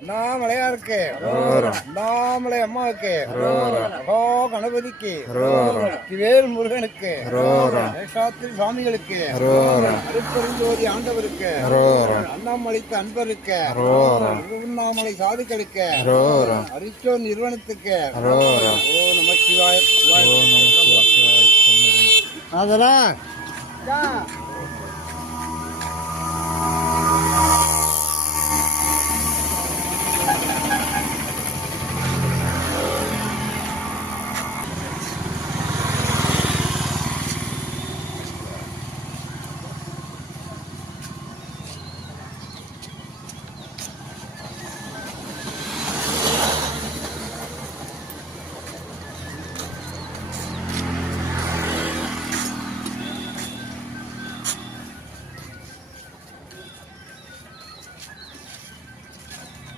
அண்ணாமலையாருக்கு, அண்ணாமலை அம்மாவுக்கு, மகா கணபதிக்கு, வேல் முருகனுக்கு, சேஷாத்திரி சுவாமிகளுக்கு, அருட்பெருஞ்சோதி ஆண்டவருக்கு, அண்ணாமலைக்கு அன்பருக்கு, திருவண்ணாமலை சாதுக்களுக்கு, அரிச்சோ நிறுவனத்துக்கு, ஓ நம சிவாய. அதெல்லாம்